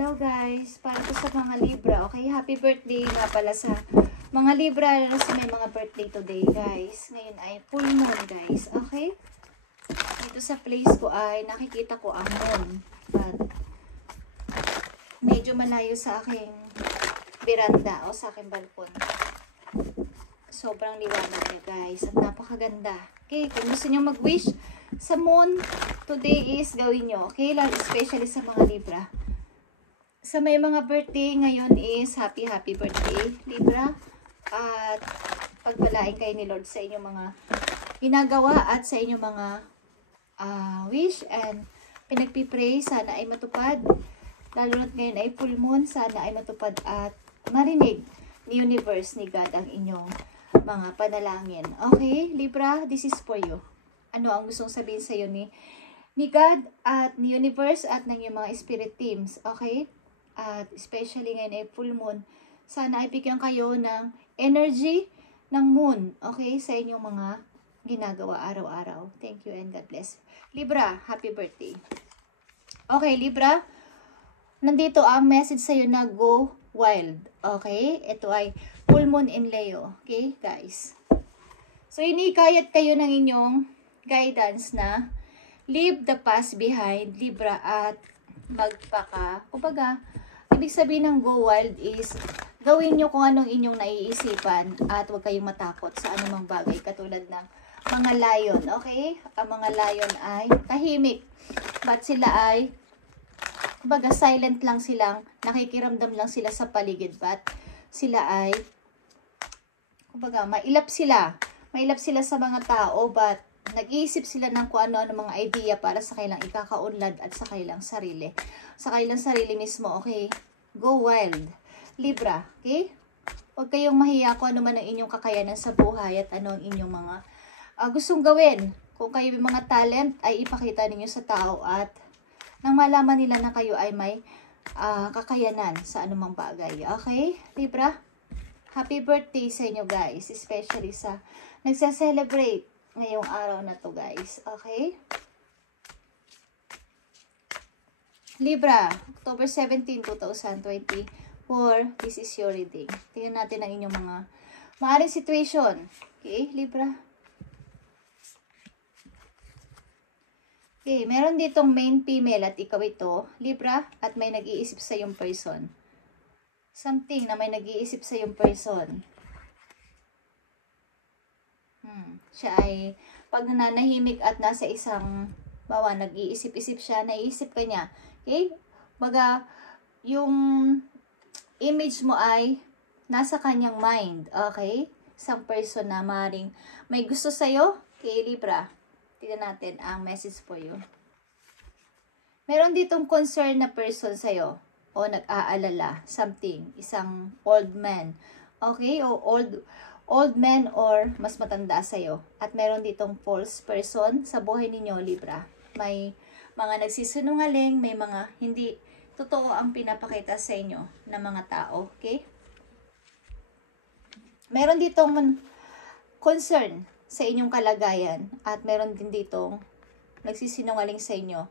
Hello guys, para po sa mga Libra, okay? Happy birthday nga pala sa mga Libra na sa may mga birthday today guys. Ngayon ay full moon guys, okay? Dito sa place ko ay nakikita ko ang moon. But medyo malayo sa aking veranda o sa aking balkon. Sobrang liwanag niya guys at napakaganda. Okay, kung gusto nyo mag-wish sa moon, today is gawin nyo. Okay, especially sa mga Libra. Sa may mga birthday ngayon is happy birthday Libra. At pagpalain kayo ni Lord sa inyong mga ginagawa at sa inyong mga wish and pinagpipray. Sana ay matupad. Lalo na't ngayon ay full moon. Sana ay matupad at marinig ni universe, ni God ang inyong mga panalangin. Okay, Libra, this is for you. Ano ang gustong sabihin sa iyo ni God at ni universe at ng iyong mga spirit teams. Okay? At especially ngayon ay full moon. Sana ay bigyan kayo ng energy ng moon. Okay? Sa inyong mga ginagawa araw-araw. Thank you and God bless. Libra, happy birthday. Okay, Libra. Nandito ang message sa iyo na go wild. Okay? Ito ay full moon in Leo. Okay, guys? So, inikayat kayo ng inyong guidance na leave the past behind, Libra, at kumbaga, ibig sabihin ng go wild is gawin nyo kung anong inyong naiisipan at huwag kayong matakot sa anumang bagay katulad ng mga lion. Okay? Ang mga lion ay tahimik. But sila ay kumbaga silent lang silang, nakikiramdam lang sila sa paligid. But sila ay kumbaga mailap sila. Mailap sila sa mga tao but nag-iisip sila ng kung ano-ano mga idea para sa kailang ikakaunlad at sa kailang sarili. Sa kailang sarili mismo, okay? Go wild. Libra, okay? Huwag kayong mahiya kung ano man ang inyong kakayanan sa buhay at ano ang inyong mga gustong gawin. Kung kayo may mga talent, ay ipakita ninyo sa tao at nang malaman nila na kayo ay may kakayanan sa anumang bagay. Okay? Libra, happy birthday sa inyo guys. Especially sa nagsa-celebrate ngayong araw na to guys. Okay? Libra, October 17, 2024. This is your reading. Tingnan natin ang inyong mga maaaring situation. Okay, Libra? Okay, meron ditong main female at ikaw ito, Libra, at may nag-iisip sa yung person. Something na may nag-iisip sa yung person. Siya ay pag nanahimik at nasa isang nag-iisip-isip siya, naiisip ka niya. Okay? Baga, yung image mo ay nasa kanyang mind. Okay? Isang person na maring may gusto sa'yo. Okay, Libra. Tignan natin ang message for you. Meron ditong concern na person sa'yo. O nag-aalala. Something. Isang old man. Okay? O old man or mas matanda sa'yo. At meron ditong false person sa buhay ninyo, Libra. May mga nagsisinungaling, may mga hindi totoo ang pinapakita sa inyo ng mga tao. Okay? Meron ditong concern sa inyong kalagayan at meron din ditong nagsisinungaling sa inyo.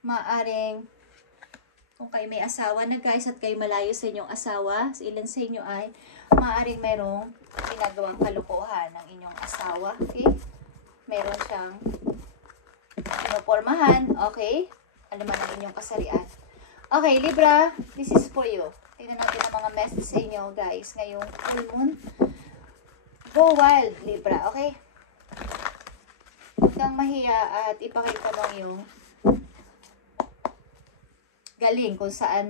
Maaring kung kayo may asawa na guys at kayo malayo sa inyong asawa, sa ilan sa inyo ay maaaring merong ginagawang kalokohan ng inyong asawa. Okay? Meron siyang pinupormahan. Okay? Alaman ang inyong kasarian. Okay, Libra, this is for you. Tingnan natin ang mga message sa inyo guys ngayong full moon. Go wild, Libra. Okay? Huwag kang mahiya at ipakita mo yung galing kung saan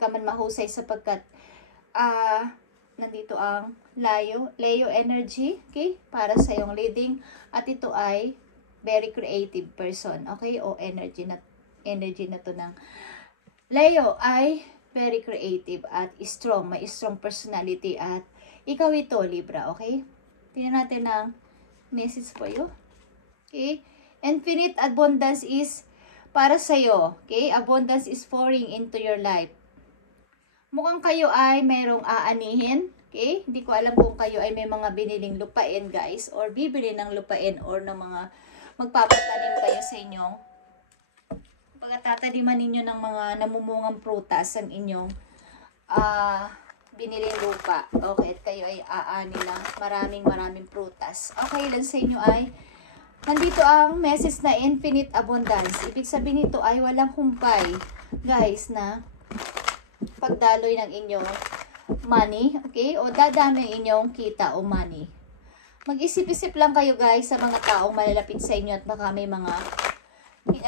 ka man mahusay sapagkat nandito ang Leo energy, okay? Para sa iyong reading at ito ay very creative person, okay? O energy na to ng Leo ay very creative at strong, may strong personality at ikaw ito, Libra, okay? Tingnan natin ang message for you. Okay? Infinite abundance is para sa'yo. Okay? Abundance is pouring into your life. Mukhang kayo ay merong aanihin. Okay? Hindi ko alam kung kayo ay may mga biniling lupain, guys. Or bibili ng lupain or ng mga magpapatanim kayo sa inyong pagtataniman ninyo ng mga namumungang prutas ang inyong biniling lupa. Okay, at kayo ay aani lang maraming prutas. Okay, lang sa inyo ay nandito ang message na infinite abundance. Ibig sabihin nito ay walang humpay, guys, na pagdaloy ng inyong money, okay? O dadami ang inyong kita o money. Mag-isip-isip lang kayo, guys, sa mga taong malalapit sa inyo at baka may mga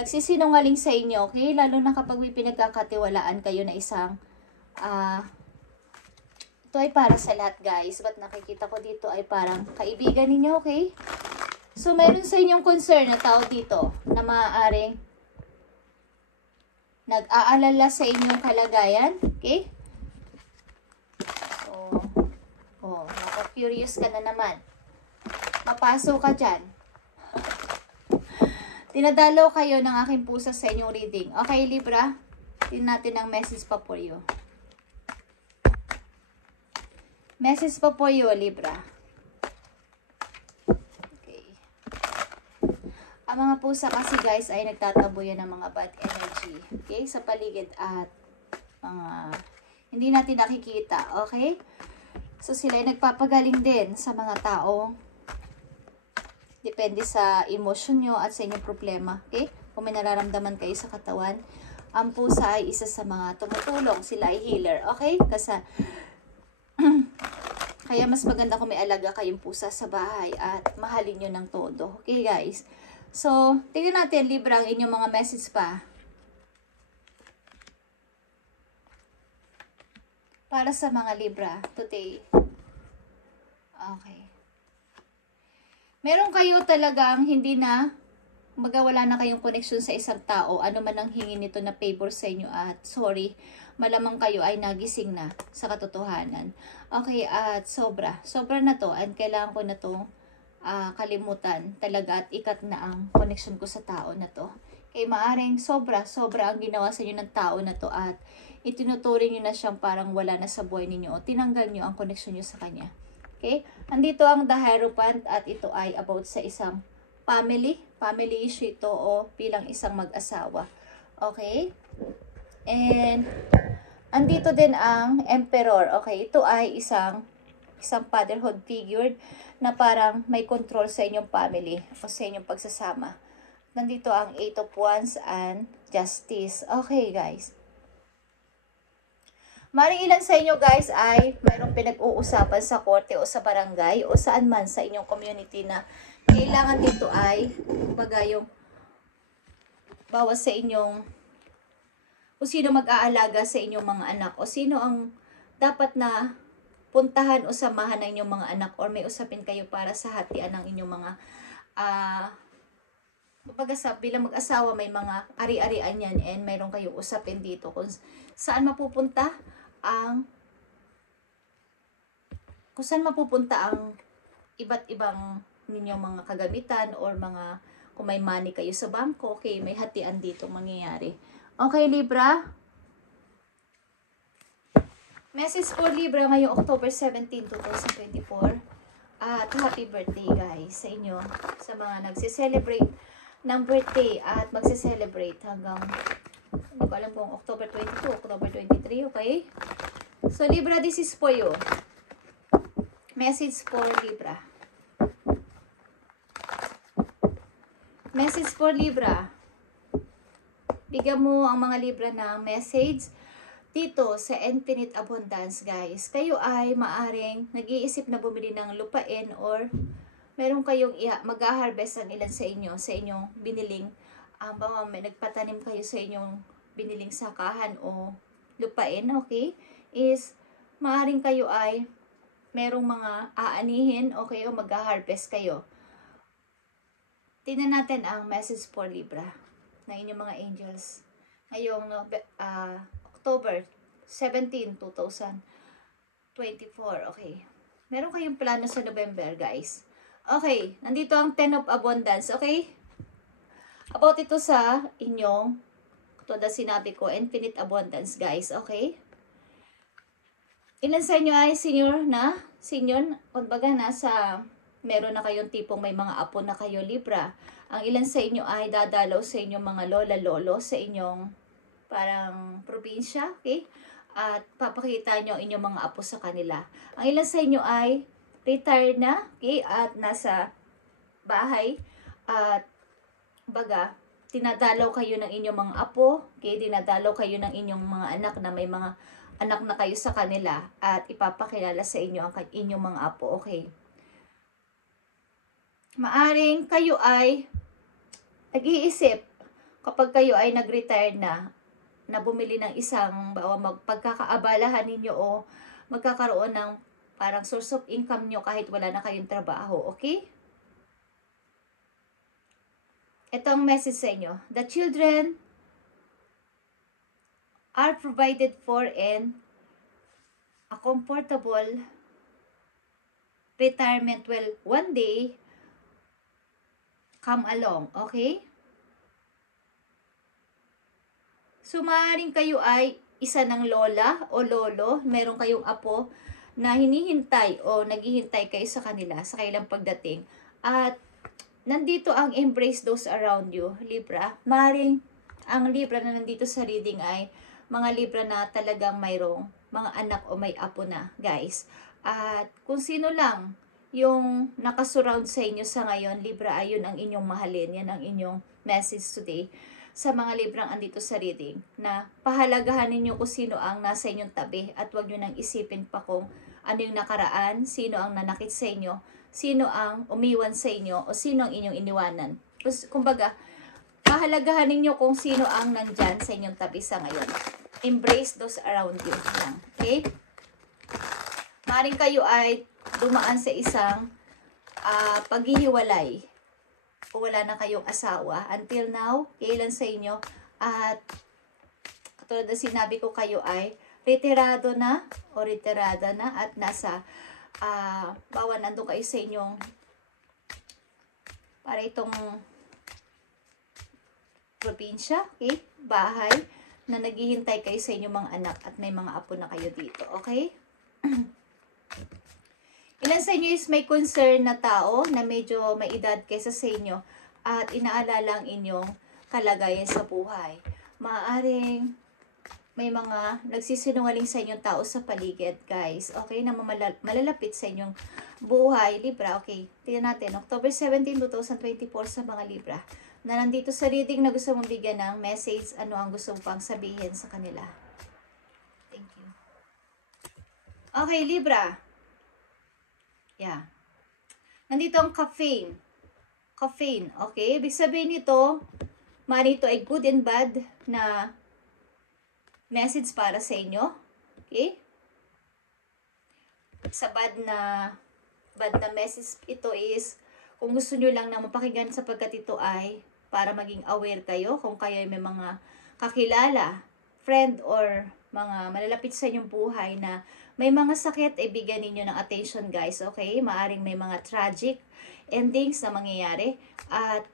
nagsisinungaling sa inyo, okay? Lalo na kapag may pinagkakatiwalaan kayo na isang ito ay para sa lahat, guys. But nakikita ko dito ay parang kaibigan ninyo, okay? So, meron sa inyong concern na tao dito na maaaring nag-aalala sa inyong kalagayan, okay? So, naka-curious ka na naman. Mapasok ka dyan. Tinadalo kayo ng aking pusa sa inyong reading. Okay, Libra? Tingnan natin ang message pa for you. Message pa po you, Libra. Okay. Ang mga pusa kasi, guys, ay nagtataboyan ng mga bad energy. Okay? Sa paligid at mga hindi natin nakikita. Okay? So, sila ay nagpapagaling din sa mga tao. Depende sa emosyon nyo at sa inyong problema. Okay? Kung may nararamdaman kayo sa katawan, ang pusa ay isa sa mga tumutulong. Sila ay healer. Okay? Kasi kaya mas maganda kung may alaga kayong pusa sa bahay at mahalin nyo ng todo. Okay, guys? So, tingnan natin, Libra, ang inyong mga message pa. Para sa mga Libra today. Okay. Meron kayo talagang hindi na magawala na kayong connection sa isang tao. Ano man ang hingin nito na favor sa inyo at sorry, malamang kayo ay nagising na sa katotohanan. Okay, at sobra na to and kailangan ko na to kalimutan talaga at ikat na ang connection ko sa tao na to. Okay, maaring sobra ang ginawa sa inyo ng tao na to at itinuturing nyo na siyang parang wala na sa buhay ninyo o tinanggal nyo ang connection nyo sa kanya. Okay, andito ang The Hierophant at ito ay about sa isang family issue ito o bilang isang mag-asawa. Okay? And andito din ang Emperor. Okay, ito ay isang fatherhood figure na parang may control sa inyong family o sa inyong pagsasama. Nandito ang 8 of Wands and Justice. Okay, guys. Maring ilan sa inyo, guys, ay mayroong pinag-uusapan sa korte o sa barangay o saan man sa inyong community na kailangan dito ay baga yung bawas sa inyong o sino mag-aalaga sa inyong mga anak o sino ang dapat na puntahan o samahan ng inyong mga anak or may usapin kayo para sa hatian ng inyong mga bilang mag-asawa may mga ari-arian yan and mayroon kayong usapin dito kung saan mapupunta ang iba't ibang ninyong mga kagamitan or mga kung may money kayo sa bangko, okay, may hatian dito mangyayari. Okay, Libra? Message for Libra ngayong October 17, 2024. At happy birthday, guys, sa inyo. Sa mga nagsiselebrate ng birthday at magsiselebrate hanggang, hindi ko alam kung October 22, October 23, okay? So, Libra, this is for you. Message for Libra. Message for Libra. Bigyan mo ang mga Libra ng message dito sa Infinite Abundance, guys. Kayo ay maaring nag-iisip na bumili ng lupain or meron kayong mag-harvest ang ilan sa inyong biniling. May nagpatanim kayo sa inyong biniling sakahan o lupain, okay? Is maaring kayo ay merong mga aanihin, okay? O mag-harvest kayo. Tingnan natin ang message for Libra ng inyong mga angels ngayong October 17, 2024. Okay. Meron kayong plano sa November, guys. Okay. Nandito ang 10 of Abundance. Okay? About ito sa inyong, tulad sinabi ko, Infinite Abundance, guys. Okay? Ilan sa inyo ay senior, kumbaga nasa meron na kayong tipong may mga apo na kayo, Libra. Ang ilan sa inyo ay dadalaw sa inyong mga lola-lolo sa inyong parang probinsya, okay? At papakita nyo ang inyong mga apo sa kanila. Ang ilan sa inyo ay retired na, okay? At nasa bahay at baga, tinadalaw kayo ng inyong mga apo, okay? Dinadalaw kayo ng inyong mga anak na may mga anak na kayo sa kanila at ipapakilala sa inyo ang inyong mga apo, okay? Maaring kayo ay nag-iisip kapag kayo ay nag-retire na bumili ng isang pagkakaabalahan ninyo o magkakaroon ng parang source of income nyo kahit wala na kayong trabaho, okay? Ito ang message sa inyo. The children are provided for and a comfortable retirement will one day come along, okay? So, maaaring kayo ay isa ng lola o lolo, meron kayong apo na hinihintay o naghihintay kayo sa kanila sa kailang pagdating. At nandito ang embrace those around you, Libra. Maaaring ang Libra na nandito sa reading ay mga Libra na talagang mayroong mga anak o may apo na, guys. At kung sino lang yung nakasurround sa inyo sa ngayon, Libra, ayun ang inyong mahalin. Yan ang inyong message today sa mga Librang andito sa reading, na pahalagahan ninyo kung sino ang nasa inyong tabi at huwag nyo nang isipin pa kung ano yung nakaraan, sino ang nanakit sa inyo, sino ang umiwan sa inyo, o sino ang inyong iniwanan. Kumbaga, pahalagahan ninyo kung sino ang nandyan sa inyong tabi sa ngayon. Embrace those around you lang, okay? Maaaring kayo ay dumaan sa isang paghihiwalay o wala na kayong asawa until now, kailan sa inyo, at katulad na sinabi ko, kayo ay retirado na o retirada na at nasa bawa nandun kayo sa inyong para itong probinsya, okay? Bahay na naghihintay kayo sa inyong mga anak at may mga apo na kayo dito, okay? Ilan sa inyo is may concern na tao na medyo may edad kaysa sa inyo at inaalala ang inyong kalagayan sa buhay. Maaaring may mga nagsisinungaling sa inyong tao sa paligid, guys. Okay? Na malalapit sa inyong buhay. Libra, okay. Tingnan natin. October 17, 2024 sa mga Libra. Na nandito sa reading na gusto mong bigyan ng message, ano ang gusto mong pang sabihin sa kanila. Thank you. Okay, Libra. Yeah. Nandito ang caffeine. Caffeine, okay? Ibig sabihin nito, marito ay good and bad na message para sa inyo. Okay? Sa bad na message ito is, kung gusto nyo lang na mapakinggan sapagkat ito ay para maging aware kayo kung kayo ay may mga kakilala, friend, or mga malalapit sa inyong buhay na may mga sakit, ay bigyan ninyo ng attention, guys, okay? Maaring may mga tragic endings na mangyayari. At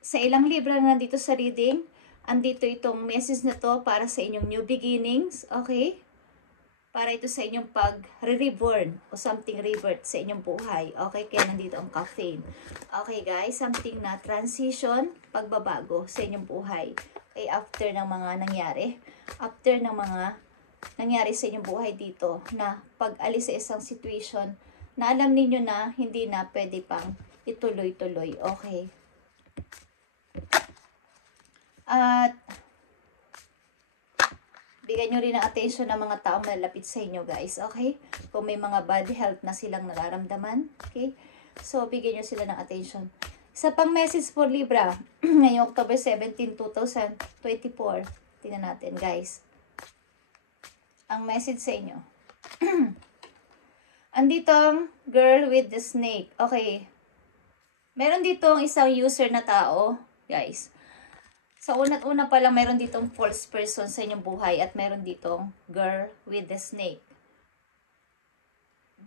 sa ilang Libra na nandito sa reading, andito itong message na to para sa inyong new beginnings, okay? Para ito sa inyong pag-reborn o something rebirth sa inyong buhay, okay? Kaya nandito ang caffeine. Okay, guys, something na transition, pagbabago sa inyong buhay. Okay, after ng mga nangyari, after ng mga nangyari sa inyong buhay dito, na pag-alis sa isang situation na alam ninyo na hindi na pwede pang ituloy-tuloy. Okay. At bigyan nyo rin ng attention ng mga taong malapit sa inyo, guys. Okay? Kung may mga bad health na silang nararamdaman. Okay? So, bigyan nyo sila ng attention. Isa pang message for Libra, ngayong October 17, 2024. Tingnan natin, guys. Ang message sa inyo. Andito ang girl with the snake. Okay. Meron ditong isang user na tao, guys. Sa una't una pa lang, meron ditong false person sa inyong buhay at meron ditong girl with the snake.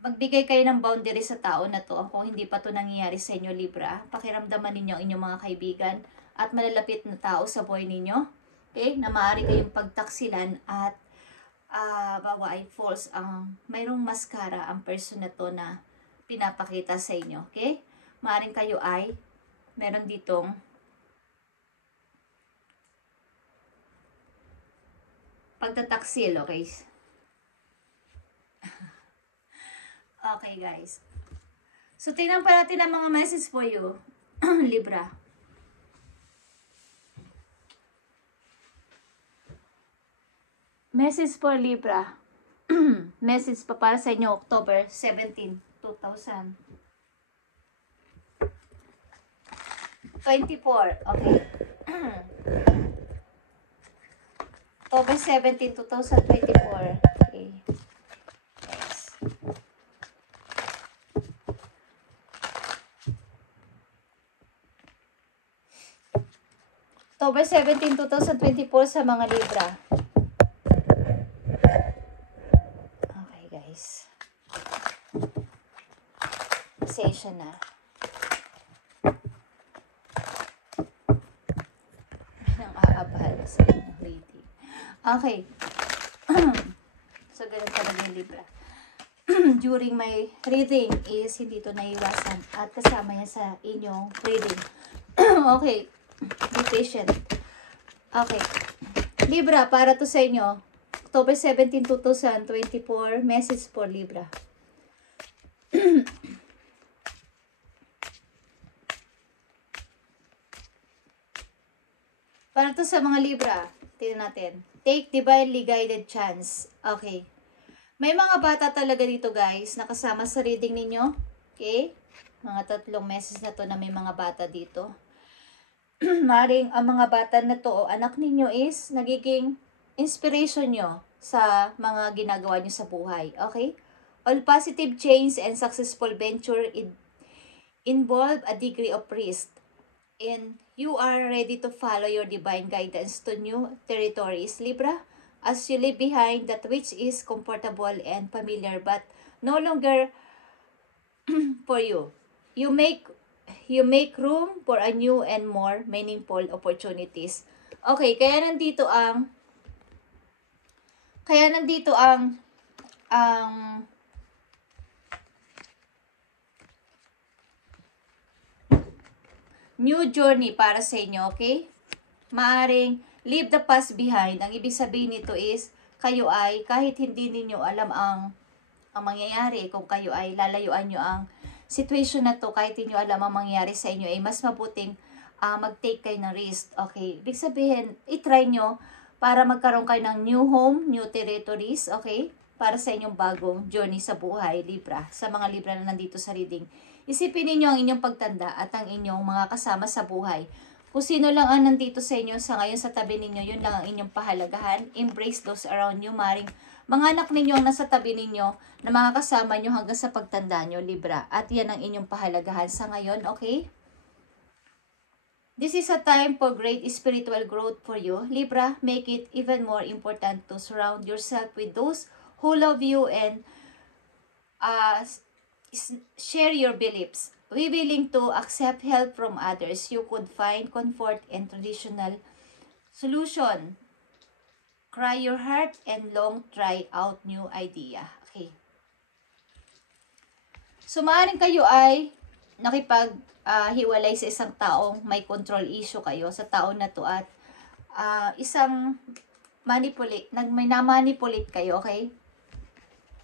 Magbigay kayo ng boundary sa tao na to kung hindi pa to nangyayari sa inyo, Libra. Pakiramdaman ninyo ang inyong mga kaibigan at malalapit na tao sa buhay ninyo. Okay? Na maaari kayong pagtaksilan at bawa ay false ang mayroong maskara ang person na to na pinapakita sa inyo. Okay? Maaring kayo ay meron ditong pagtataksil, okay? Okay, guys. So, tingnan pa natin ang mga message for you, Libra. Message for Libra. Message pa para sa inyo, October 17, 2024. Okay. October 17, 2024. Okay. Yes. October 17, 2024 sa mga Libra. Okay, guys. Pasensya na. Nang aabala sa inyong reading. Okay. So, ganun talaga yung Libra. During my reading is hindi ito naiwasan at kasama yan sa inyong reading. Okay. Be patient. Okay. Libra, para to sa inyo. October 17, 2024. Message for Libra. Para to sa mga Libra. Tingnan natin. Take divinely guided chance. Okay. May mga bata talaga dito, guys, nakasama sa reading ninyo. Okay? Mga 3 message na to na may mga bata dito. Maring ang mga bata na to o anak ninyo is nagiging inspiration nyo sa mga ginagawa nyo sa buhay. Okay? All positive change and successful venture involve a degree of risk. And you are ready to follow your divine guidance to new territories, Libra, as you leave behind that which is comfortable and familiar but no longer for you. You make room for a new and more meaningful opportunities. Okay, kaya nandito ang new journey para sa inyo, okay? Maaring leave the past behind. Ang ibig sabihin nito is kayo ay kahit hindi ninyo alam ang mangyayari, kung kayo ay lalayuan nyo ang situation na to, kahit hindi nyo alam ang mangyayari sa inyo, ay mas mabuting mag-take kayo ng risk. Okay? Ibig sabihin, i-try nyo para magkaroon kayo ng new home, new territories, okay? Para sa inyong bagong journey sa buhay, Libra. Sa mga Libra na nandito sa reading. Isipin ninyo ang inyong pagtanda at ang inyong mga kasama sa buhay. Kung sino lang ang nandito sa inyo sa ngayon sa tabi ninyo, yun lang ang inyong pahalagahan. Embrace those around you, maring mga anak ninyo ang nasa tabi ninyo na mga kasama nyo hanggang sa pagtanda nyo, Libra. At yan ang inyong pahalagahan sa ngayon, okay? This is a time for great spiritual growth for you, Libra. Make it even more important to surround yourself with those who love you and share your beliefs. Be willing to accept help from others. You could find comfort in traditional solution. Cry your heart and long try out new idea. Okay. So, maaaring kayo ay nakipag-hiwalay sa isang taong may control issue kayo sa taon na to at isang may na-manipulate kayo, okay?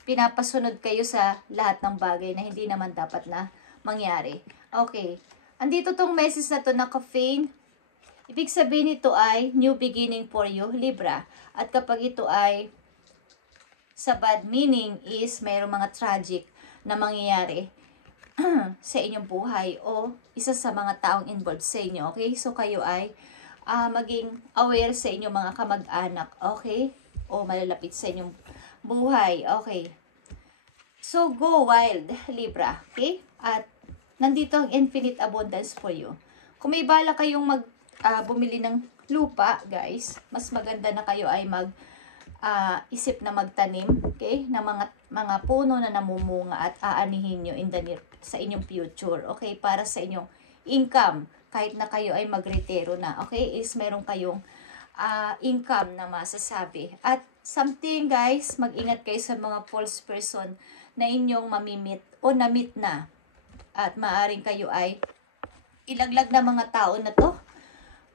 Pinapasunod kayo sa lahat ng bagay na hindi naman dapat na mangyari. Okay. Andito tong message na to na caffeine. Ibig sabihin nito ay new beginning for you, Libra. At kapag ito ay sa bad meaning is mayroong mga tragic na mangyayari sa inyong buhay o isa sa mga taong involved sa inyo. Okay? So kayo ay maging aware sa inyong mga kamag-anak. Okay? O malalapit sa inyong buhay. Okay. So go wild, Libra. Okay? At nandito ang infinite abundance for you. Kung may bala kayong bumili ng lupa, guys, mas maganda na kayo ay isip na magtanim, okay, na mga puno na namumunga at aanihin nyo sa inyong future, okay, para sa inyong income, kahit na kayo ay magretiro na, okay, is meron kayong income na masasabi. At something, guys, mag-ingat kayo sa mga false person na inyong mamimit o namit na at maaring kayo ay ilaglag ng mga tao na to.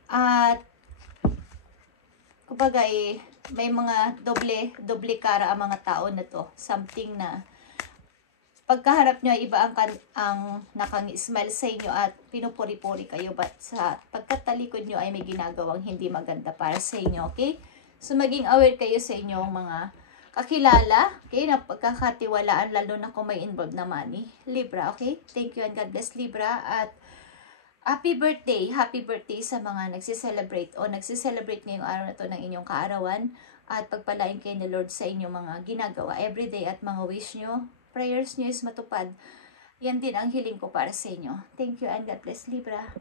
At kumbaga may mga doble kara ang mga tao na to. Something na pagkaharap nyo ay iba ang nakang-smile sa inyo at pinupuri-puri kayo. But sa pagkatalikod nyo ay may ginagawang hindi maganda para sa inyo, okay? So maging aware kayo sa inyong mga kakilala, okay, na pagkakatiwalaan, lalo na kung may involved na money. Libra, okay? Thank you and God bless, Libra. At happy birthday sa mga nagsiselebrate o nagsiselebrate ngayong araw na to ng inyong kaarawan. At pagpalain kayo ni Lord sa inyong mga ginagawa everyday at mga wish nyo, prayers nyo is matupad. Yan din ang hiling ko para sa inyo. Thank you and God bless, Libra.